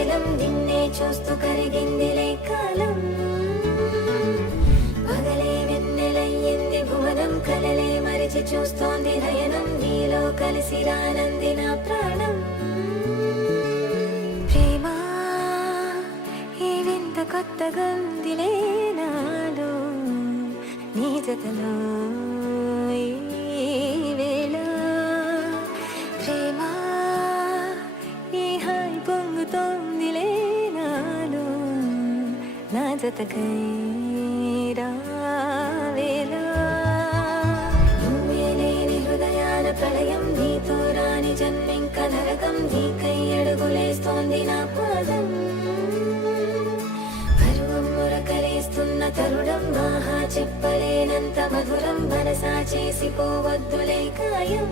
వెన్నెలం నిన్నే చూస్తూ కరిగిందిలే కాలం. పగలే వెన్నెలయ్యింది భువనం, కలలే మరిచి చూస్తోంది నయనం, నీలో కలిసి రానంది నా ప్రాణం. ప్రేమ ఈ వింత కొత్తగా ఉందిలే నాలో, నీ జతలో ఈ వేళ. ప్రేమ ఈ హాయి పొంగుతోందిలే నాలో, నా జతకై రావేళ. నువ్వే లేని హృదయాల ప్రళయం, నీతో రాని జన్మింక నరకం, నీకై అడుగులేస్తోంది నా పాదం. పరువం మురకలేస్తున్న తరుణం, ఆహా చెప్పలేనంత మధురం, మనసా చేసిపోవద్దులే కాయం.